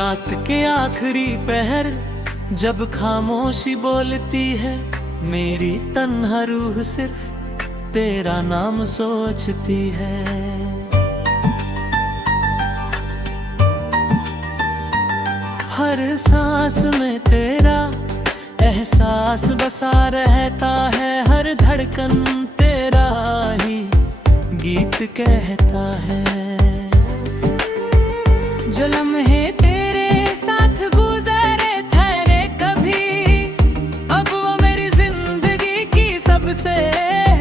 रात के आखिरी पहर जब खामोशी बोलती है, मेरी तन्हा रूह सिर्फ तेरा नाम सोचती है। हर सांस में तेरा एहसास बसा रहता है, हर धड़कन तेरा ही गीत कहता है। जो लम्हे तेरे साथ गुजरे ठहरे कभी, अब वो मेरी जिंदगी की सबसे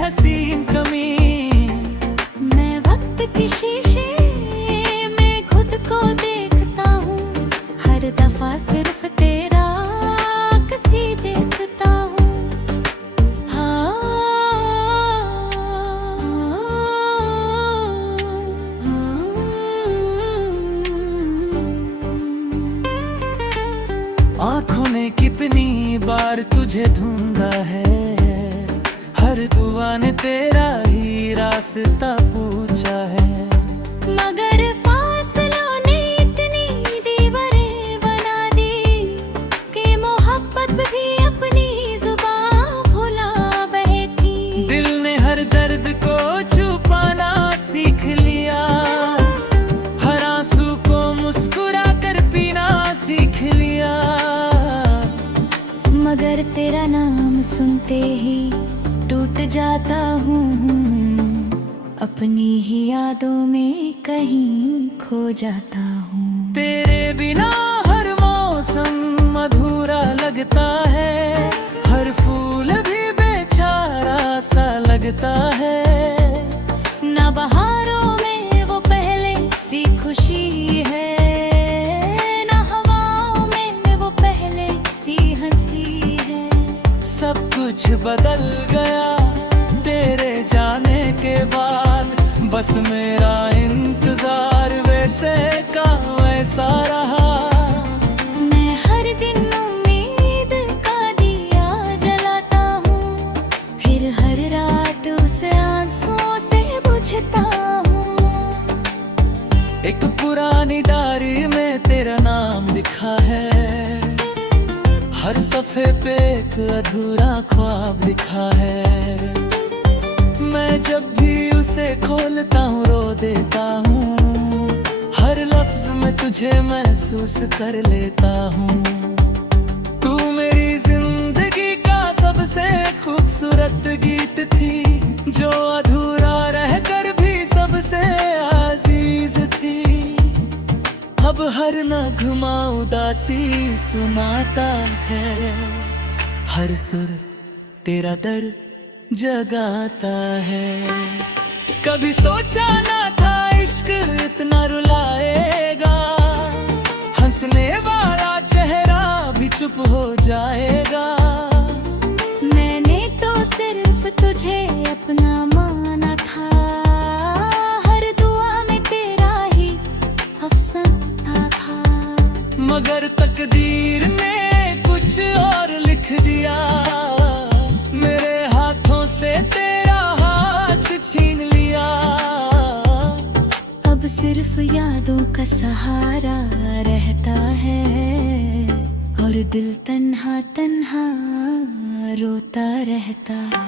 हसीन कमी। मैं वक्त के शीशे में खुद को देखता हूँ, हर दफा सिर्फ तेरा किसी देखता हूँ। आँखों ने कितनी बार तुझे ढूंढा है, हर दुआ ने तेरा ही रास्ता पूछा है। मगर फासलों ने इतनी दीवारें बना दी कि मोहब्बत भी अपनी जुबान भुला बैठी। दिल ने हर दर्द को छुपाना सीख लिया, हर आंसू को मुस्कुरा कर पीना सीख लिया। मगर तेरा नाम सुनते ही टूट जाता हूँ, अपनी ही यादों में कहीं खो जाता हूँ। तेरे बिना हर मौसम अधूरा लगता है, हर फूल भी बेचारा सा लगता है। ना बहारों में वो पहले सी खुशी है, ना हवाओं में वो पहले सी हंसी है। सब कुछ बदल गया तेरे जाने के बाद, बस मेरा इंतजार वैसे का वैसा रहा। मैं हर दिन उम्मीद का दिया जलाता हूँ, फिर हर रात उसे आंसुओं से बुझता हूँ। एक पुरानी डायरी में तेरा नाम लिखा है, हर सफ़े पे एक अधूरा ख्वाब लिखा है। मैं जब भी उसे खोलता हूँ रो देता हूँ, हर लफ्ज में तुझे महसूस कर लेता हूँ। तू मेरी जिंदगी का सबसे खूबसूरत गीत थी, जो अधूरा रहकर भी सबसे अजीज थी। अब हर नगमा उदासी सुनाता है, हर सुर तेरा दर्द जगाता है। कभी सोचा ना था इश्क इतना रुलाएगा, हंसने वाला चेहरा भी चुप हो जाएगा। मैंने तो सिर्फ तुझे अपना माना था, हर दुआ में तेरा ही अफसाना था। मगर तकदीर ने कुछ और लिख दिया, मेरे हाथों से तेरा हाथ छीन लिया। अब सिर्फ यादों का सहारा रहता है, और दिल तन्हा तन्हा रोता रहता है।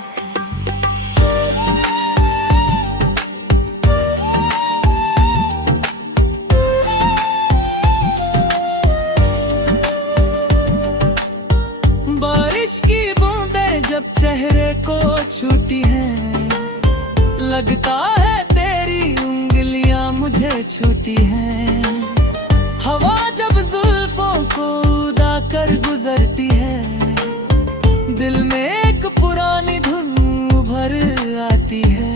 बारिश की बूंदें जब चेहरे को छूती हैं, लगता है तेरी उंगलियां मुझे छूती हैं। हवा जब जुल्फों को उड़ा कर गुजरती है, दिल में एक पुरानी धुन उभर आती है।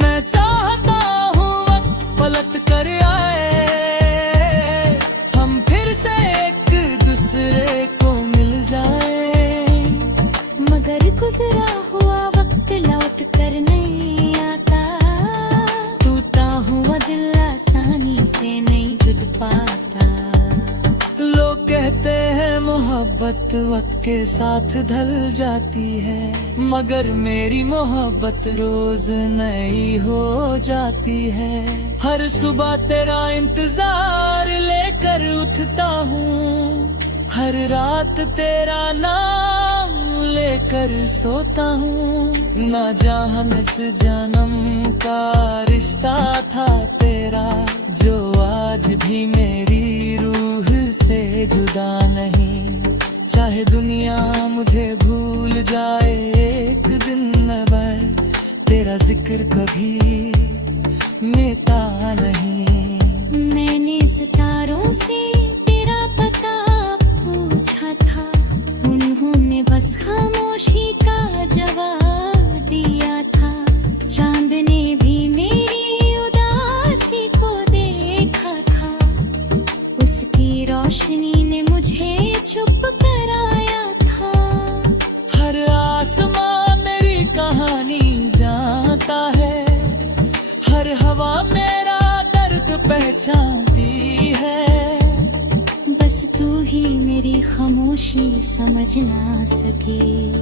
मैं चाहता हूँ वक्त पलट कर आए, हम फिर से एक दूसरे को मिल जाए। मगर गुजरा हुआ वक्त लौट कर नहीं आता, टूटा हुआ दिल आसानी से नहीं जुड़ मोहब्बत वक्त के साथ ढल जाती है, मगर मेरी मोहब्बत रोज नई हो जाती है। हर सुबह तेरा इंतजार लेकर उठता हूँ, हर रात तेरा नाम लेकर सोता हूँ। ना जान इस जन्म का रिश्ता था तेरा, जो आज भी मेरी रूह से जुदा नहीं। चाहे दुनिया मुझे भूल जाए एक दिन, मगर तेरा जिक्र कभी मिटा नहीं। मैंने सितारों से तेरा पता पूछा था, उन्होंने बस खामोशी का जवाब दिया था। चांद ने भी मेरी उदासी को देखा था, उसकी रोशनी ने मुझे चुप कराया था। हर आसमां मेरी कहानी जानता है, हर हवा मेरा दर्द पहचानती है। बस तू ही मेरी खामोशी समझ ना सकी,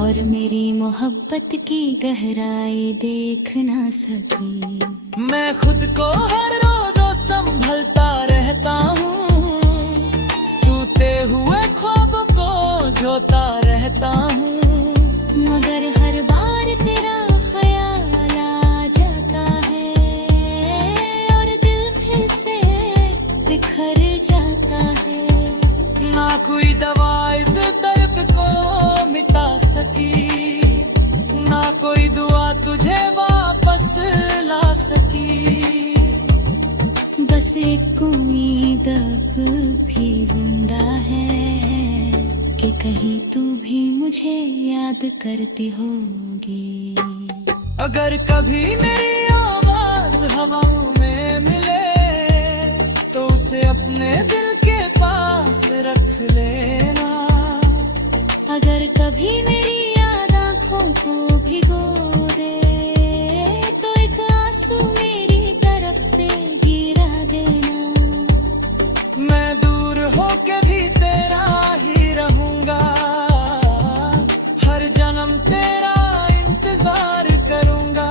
और मेरी मोहब्बत की गहराई देख ना सकी। मैं खुद को हर रोज संभलता रहता हूँ, टूटे हुए ख्वाब को जोता रहता हूँ। मगर हर बार तेरा ख्याल आ जाता है, और दिल फिर से बिखर जाता है। ना कोई दवा इस दर्द को मिटा सकी, ना कोई दुआ तुझे वापस ला सकी। बस एक उम्मीद अब भी जिंदा है, कि कहीं तू भी मुझे याद करती होगी। अगर कभी मेरी आवाज हवाओं में मिले, तो उसे अपने दिल के पास रख लेना। अगर कभी मेरी याद आँखों को भिगो दे, तो एक आंसू मेरी तरफ से गिरा देना। मैं दूर होके भी तेरा ही रहूंगा, हर जन्म तेरा इंतजार करूंगा।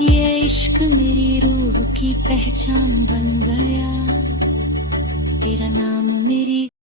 ये इश्क मेरी रूह की पहचान बन गया,